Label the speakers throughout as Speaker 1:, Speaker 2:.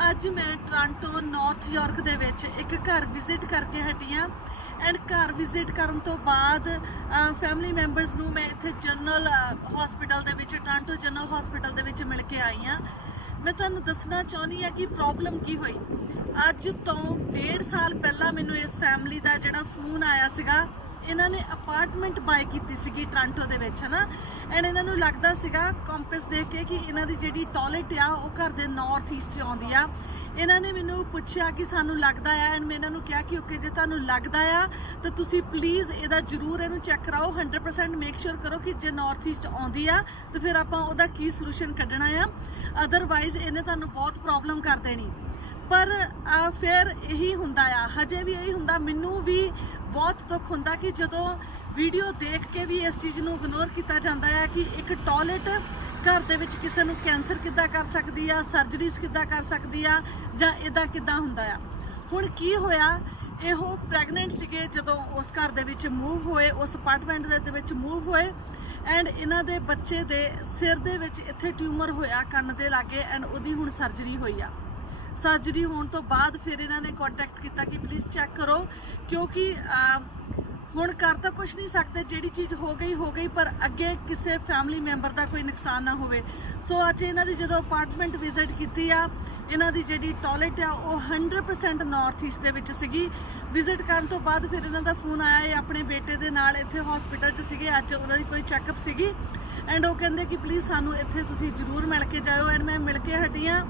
Speaker 1: ਅੱਜ ਮੈਂ Toronto, north York ਦੇ ਵਿੱਚ ਇੱਕ ਘਰ ਵਿਜ਼ਿਟ ਕਰਕੇ ਹਟੀ ਹਾਂ ਐਂਡ ਘਰ ਵਿਜ਼ਿਟ ਕਰਨ ਤੋਂ ਬਾਅਦ ਫੈਮਿਲੀ ਮੈਂਬਰਸ ਨੂੰ ਮੈਂ ਇੱਥੇ ਜਨਰਲ ਹਸਪੀਟਲ ਦੇ ਵਿੱਚ, ਟ੍ਰਾਂਟੋ ਜਨਰਲ ਹਸਪੀਟਲ ਦੇ ਵਿੱਚ ਮਿਲ ਕੇ ਆਈ ਹਾਂ ਮੈਂ ਤੁਹਾਨੂੰ ਦੱਸਣਾ ਚਾਹੁੰਦੀ ਹਾਂ ਕਿ ਪ੍ਰੋਬਲਮ ਕੀ ਹੋਈ। ਅੱਜ ਤੋਂ ਡੇਢ ਸਾਲ ਪਹਿਲਾਂ ਮੈਨੂੰ ਇਸ ਫੈਮਿਲੀ ਦਾ ਜਿਹੜਾ ਫੋਨ ਆਇਆ ਸੀਗਾ ਇਹਨਾਂ ਨੇ ਅਪਾਰਟਮੈਂਟ ਬਾਏ ਕੀਤੀ ਸੀਗੀ ਟ੍ਰਾਂਟੋ ਦੇ ਵਿੱਚ, ਹਨਾ? ਐਂਡ ਇਹਨਾਂ ਨੂੰ ਲੱਗਦਾ ਸੀਗਾ ਕੰਪਸ ਦੇਖ ਕੇ ਕਿ ਇਹਨਾਂ ਦੀ ਜਿਹੜੀ ਟਾਇਲਟ ਆ, ਉਹ ਘਰ ਦੇ ਨਾਰਥ ਈਸਟ 'ਚ ਆਉਂਦੀ ਆ। ਇਹਨਾਂ ਨੇ ਮੈਨੂੰ ਪੁੱਛਿਆ ਕਿ ਸਾਨੂੰ ਲੱਗਦਾ ਆ ਐਂਡ ਮੈਂ ਇਹਨਾਂ ਨੂੰ ਕਿਹਾ ਕਿ ਓਕੇ, ਜੇ ਤੁਹਾਨੂੰ ਲੱਗਦਾ ਆ, ਤਾਂ ਤੁਸੀਂ ਪਲੀਜ਼ ਇਹਦਾ ਜ਼ਰੂਰ ਇਹਨੂੰ ਚੈੱਕ ਕਰਾਓ 100% ਮੇਕ ਸ਼ੋਰ ਕਰੋ ਕਿ ਜੇ ਨਾਰਥ ਈਸਟ ਆਉਂਦੀ ਆ, ਤਾਂ ਫਿਰ ਆਪਾਂ ਉਹਦਾ ਕੀ ਸੋਲੂਸ਼ਨ ਕੱਢਣਾ ਆ। ਅਦਰਵਾਈਜ਼ ਇਹਨੇ ਤੁਹਾਨੂੰ ਬਹੁਤ ਪ੍ਰੋਬਲਮ ਕਰ ਦੇਣੀ। ਪਰ ਫਿਰ ਇਹੀ ਹੁੰਦਾ ਆ। ਹਜੇ ਵੀ ਇਹੀ ਹੁੰਦਾ, ਮੈਨੂੰ ਵੀ ਬਹੁਤ ਦੁੱਖ ਹੁੰਦਾ ਕਿ ਜਦੋਂ ਵੀਡੀਓ ਦੇਖ ਕੇ ਵੀ ਇਸ ਚੀਜ਼ ਨੂੰ ਇਗਨੋਰ ਕੀਤਾ ਜਾਂਦਾ ਹੈ ਕਿ ਇੱਕ ਟਾਇਲਟ ਘਰ ਦੇ ਵਿੱਚ ਕਿਸੇ ਨੂੰ ਕੈਂਸਰ ਕਿੱਦਾਂ ਕਰ ਸਕਦੀ ਆ ਸਰਜਰੀਜ਼ ਕਿੱਦਾਂ ਕਰ ਸਕਦੀ ਆ, ਜਾਂ ਇਹਦਾ ਕਿੱਦਾਂ ਹੁੰਦਾ ਆ। ਹੁਣ ਕੀ ਹੋਇਆ, ਇਹੋ ਪ੍ਰੈਗਨੈਂਟ ਸੀਗੇ ਜਦੋਂ ਉਸ ਘਰ ਦੇ ਵਿੱਚ ਮੂਵ ਹੋਏ, ਉਸ ਅਪਾਰਟਮੈਂਟ ਦੇ ਦੇ ਵਿੱਚ ਮੂਵ ਹੋਏ ਐਂਡ ਇਹਨਾਂ ਦੇ ਬੱਚੇ ਦੇ ਸਿਰ ਦੇ ਵਿੱਚ ਇੱਥੇ ਟਿਊਮਰ ਹੋਇਆ, ਕੰਨ ਦੇ ਲਾਗੇ ਐਂਡ ਉਹਦੀ ਹੁਣ ਸਰਜਰੀ ਹੋਈ ਆ। ਸਰਜਰੀ ਹੋਣ ਤੋਂ ਬਾਅਦ ਫਿਰ ਇਹਨਾਂ ਨੇ ਕੰਟੈਕਟ ਕੀਤਾ ਕਿ ਪਲੀਜ਼ ਚੈੱਕ ਕਰੋ, ਕਿਉਂਕਿ ਹੁਣ ਕਰ ਤਾਂ ਕੁਝ ਨਹੀਂ ਸਕਦੇ, ਜਿਹੜੀ ਚੀਜ਼ ਹੋ ਗਈ ਹੋ ਗਈ, ਪਰ ਅੱਗੇ ਕਿਸੇ ਫੈਮਿਲੀ ਮੈਂਬਰ ਦਾ ਕੋਈ ਨੁਕਸਾਨ ਨਾ ਹੋਵੇ। ਸੋ ਅੱਜ ਇਹਨਾਂ ਦੀ ਜਦੋਂ ਅਪਾਰਟਮੈਂਟ ਵਿਜ਼ਿਟ ਕੀਤੀ ਆ, ਇਹਨਾਂ ਦੀ ਜਿਹੜੀ ਟਾਇਲਟ ਆ, ਉਹ 100% ਨਾਰਥ ਈਸਟ ਦੇ ਵਿੱਚ ਸੀਗੀ। ਵਿਜ਼ਿਟ ਕਰਨ ਤੋਂ ਬਾਅਦ ਫਿਰ ਇਹਨਾਂ ਦਾ ਫੋਨ ਆਇਆ ਇਹ ਆਪਣੇ ਬੇਟੇ ਦੇ ਨਾਲ ਇੱਥੇ ਹਸਪੀਟਲ 'ਚ ਸੀਗੇ, ਅੱਜ ਉਹਨਾਂ ਦੀ ਕੋਈ ਚੈੱਕਅਪ ਸੀਗੀ। ਐਂਡ ਉਹ ਕਹਿੰਦੇ ਕਿ ਪਲੀਜ਼ ਸਾਨੂੰ ਇੱਥੇ ਤੁਸੀਂ ਜ਼ਰੂਰ ਮਿਲ ਕੇ ਜਾਇਓ। ਐਂਡ ਮੈਂ ਮਿਲ ਕੇ ਹਟੀ ਹਾਂ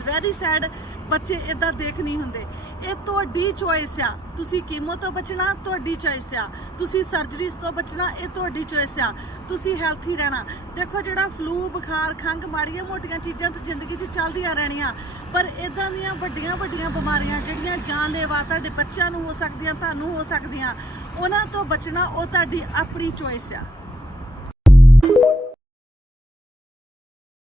Speaker 1: ਇਟਸ ਵੈਰੀ ਸੈਡ ਬੱਚੇ ਇਦਾਂ ਦੇਖ ਨਹੀਂ ਹੁੰਦੇ। ਇਹ ਤੁਹਾਡੀ ਚੋਇਸ ਆ। ਤੁਸੀਂ ਕੀਮੋ ਤੋਂ ਬਚਣਾ, ਤੁਹਾਡੀ ਚੋਇਸ ਆ। ਤੁਸੀਂ ਸਰਜਰੀਜ਼ ਤੋਂ ਬਚਣਾ, ਇਹ ਤੁਹਾਡੀ ਚੋਇਸ ਆ। ਤੁਸੀਂ ਹੈਲਥੀ ਰਹਿਣਾ। ਦੇਖੋ ਜਿਹੜਾ ਫਲੂ ਬੁਖਾਰ ਖੰਗ ਮਾੜੀਆਂ ਮੋਟੀਆਂ ਚੀਜ਼ਾਂ ਤਾਂ ਜ਼ਿੰਦਗੀ 'ਚ ਚੱਲਦੀਆਂ ਰਹਿਣੀਆਂ। ਪਰ ਇਦਾਂ ਦੀਆਂ ਵੱਡੀਆਂ ਵੱਡੀਆਂ ਬਿਮਾਰੀਆਂ ਜਿਹੜੀਆਂ ਜਾਨਲੇਵਾ ਤੁਹਾਡੇ ਬੱਚਿਆਂ ਨੂੰ ਹੋ ਸਕਦੀਆਂ, ਤੁਹਾਨੂੰ ਹੋ ਸਕਦੀਆਂ, ਉਹਨਾਂ ਤੋਂ ਬਚਣਾ ਉਹ ਤੁਹਾਡੀ ਆਪਣੀ ਚੋਇਸ ਆ।